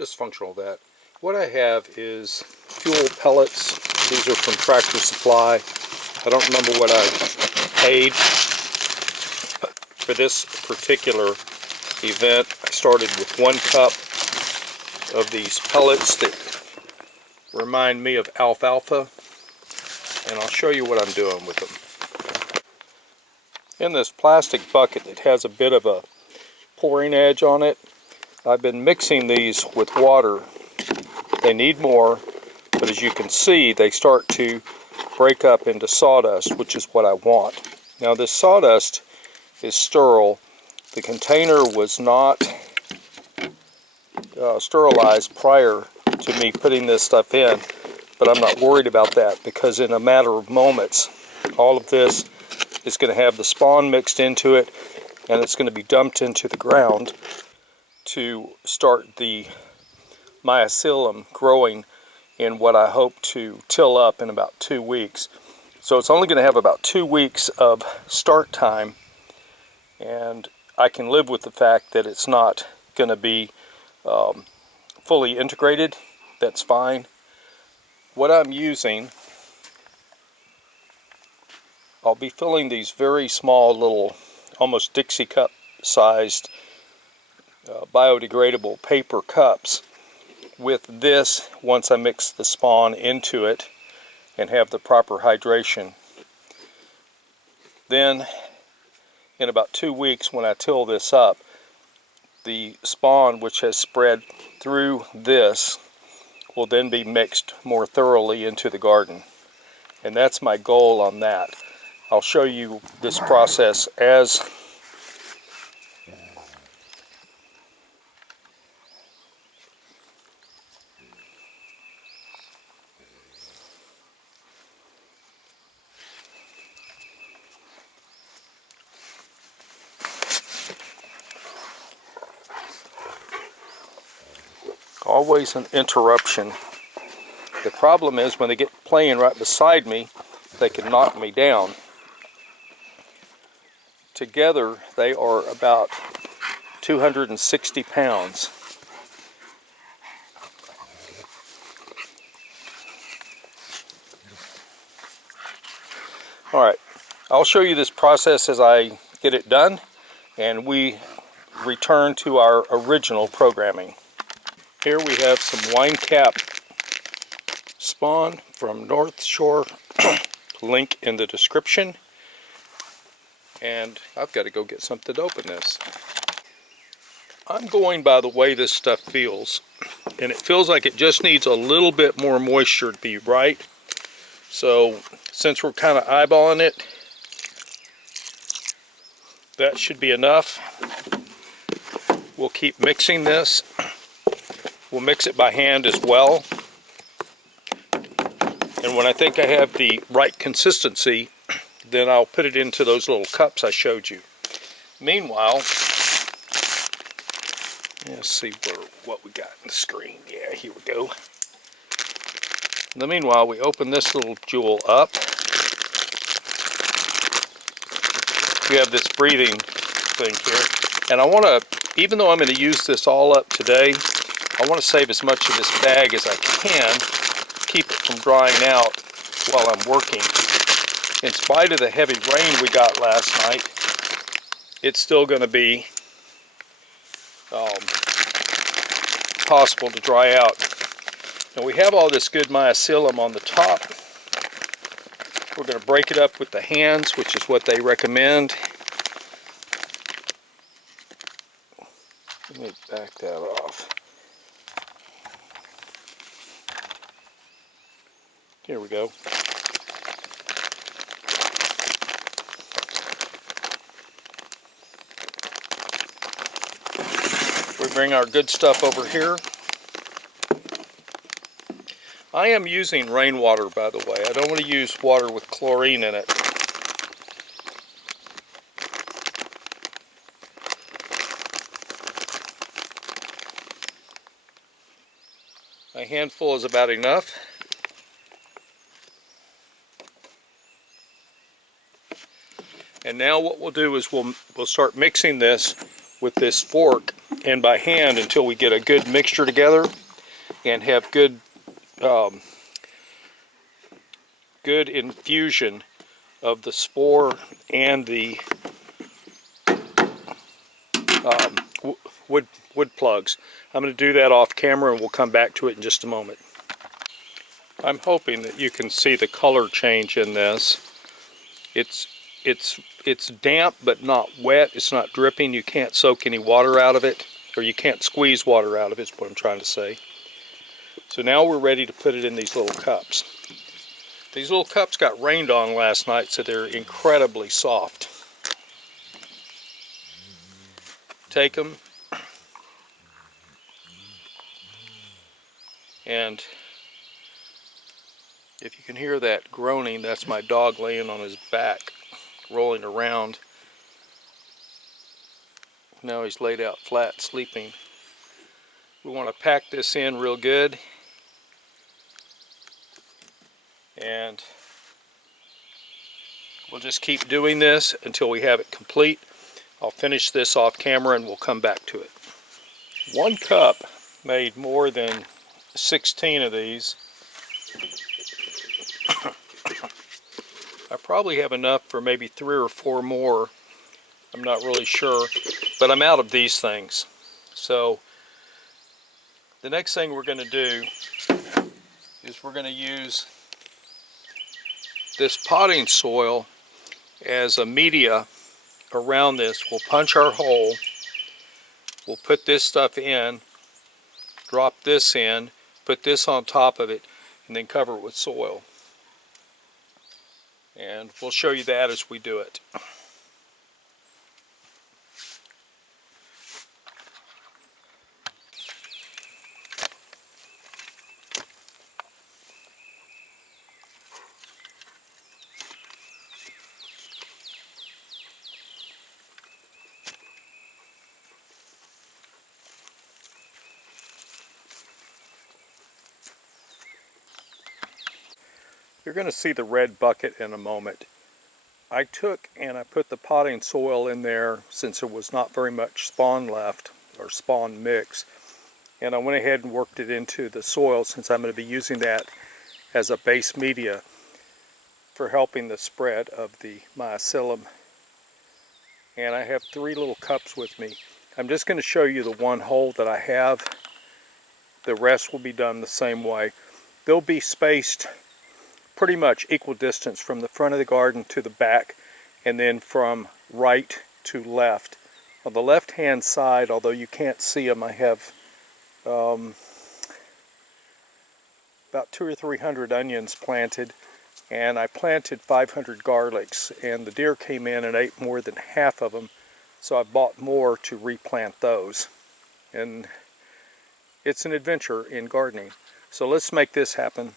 dysfunctional that. What I have is fuel pellets. These are from Tractor Supply. I don't remember what I paid for this particular event. I started with 1 cup of these pellets that remind me of alfalfa, and I'll show you what I'm doing with them. In this plastic bucket that has a bit of a pouring edge on it, I've been mixing these with water. They need more, but as you can see, they start to break up into sawdust, which is what I want. Now this sawdust is sterile. The container was not sterilized prior to me putting this stuff in, but I'm not worried about that because in a matter of moments all of this is going to have the spawn mixed into it, and it's going to be dumped into the ground to start the mycelium growing in what I hope to till up in about 2 weeks. So it's only going to have about 2 weeks of start time, and I can live with the fact that it's not going to be fully integrated. That's fine. What I'm using, I'll be filling these very small little, almost Dixie cup sized biodegradable paper cups with this once I mix the spawn into it and have the proper hydration. Then in about 2 weeks, when I till this up, the spawn which has spread through this will then be mixed more thoroughly into the garden, and that's my goal on that. I'll show you this process as always an interruption. The problem is when they get playing right beside me, they can knock me down. Together they are about 260 pounds. Alright, I'll show you this process as I get it done, and we return to our original programming. Here we have some wine cap spawn from North Shore, link in the description, and I've got to go get something to open this. I'm going by the way this stuff feels, and it feels like it just needs a little bit more moisture to be right. So since we're kind of eyeballing it, that should be enough. We'll keep mixing this. We'll mix it by hand as well. And when I think I have the right consistency, then I'll put it into those little cups I showed you. Meanwhile, let's see what we got on the screen. Yeah, here we go. In the meanwhile, we open this little jewel up. We have this breathing thing here. And I want to, even though I'm going to use this all up today, I want to save as much of this bag as I can, keep it from drying out while I'm working. In spite of the heavy rain we got last night, it's still going to be possible to dry out. Now we have all this good mycelium on the top. We're going to break it up with the hands, which is what they recommend. Let me back that off. Here we go. We bring our good stuff over here. I am using rainwater, by the way. I don't want to use water with chlorine in it. A handful is about enough. And now what we'll do is we'll start mixing this with this fork and by hand until we get a good mixture together and have good good infusion of the spore and the wood plugs. I'm going to do that off camera and we'll come back to it in just a moment. I'm hoping that you can see the color change in this. It's damp but not wet. It's not dripping. You can't soak any water out of it, or you can't squeeze water out of it, is what I'm trying to say. So now we're ready to put it in these little cups. These little cups got rained on last night, so they're incredibly soft. Take them, and if you can hear that groaning, that's my dog laying on his back, rolling around. Now he's laid out flat, sleeping. We want to pack this in real good, and we'll just keep doing this until we have it complete. I'll finish this off camera and we'll come back to it. One cup made more than 16 of these. I probably have enough for maybe 3 or 4 more. I'm not really sure, but I'm out of these things. So the next thing we're going to do is we're going to use this potting soil as a media around this. We'll punch our hole, we'll put this stuff in, drop this in, put this on top of it, and then cover it with soil. And we'll show you that as we do it. You're going to see the red bucket in a moment. I took and I put the potting soil in there since there was not very much spawn left, or spawn mix. And I went ahead and worked it into the soil since I'm going to be using that as a base media for helping the spread of the mycelium. And I have 3 little cups with me. I'm just going to show you the one hole that I have. The rest will be done the same way. They'll be spaced pretty much equal distance from the front of the garden to the back, and then from right to left. On the left hand side, although you can't see them, I have about 200 or 300 onions planted, and I planted 500 garlics, and the deer came in and ate more than half of them, so I bought more to replant those. And it's an adventure in gardening. So let's make this happen.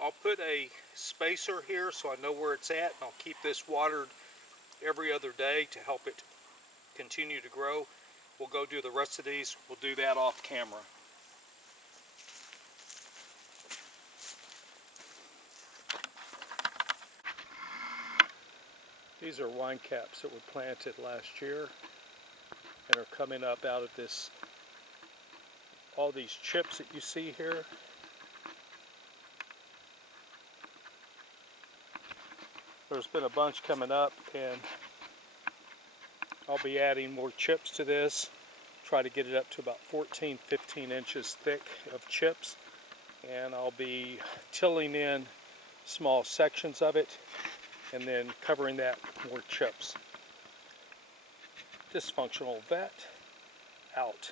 I'll put a spacer here so I know where it's at, and I'll keep this watered every other day to help it continue to grow. We'll go do the rest of these. We'll do that off camera. These are wine caps that were planted last year and are coming up out of this, all these chips that you see here. There's been a bunch coming up, and I'll be adding more chips to this. Try to get it up to about 14, 15 inches thick of chips, and I'll be tilling in small sections of it and then covering that with more chips. Dysfunctional vet out.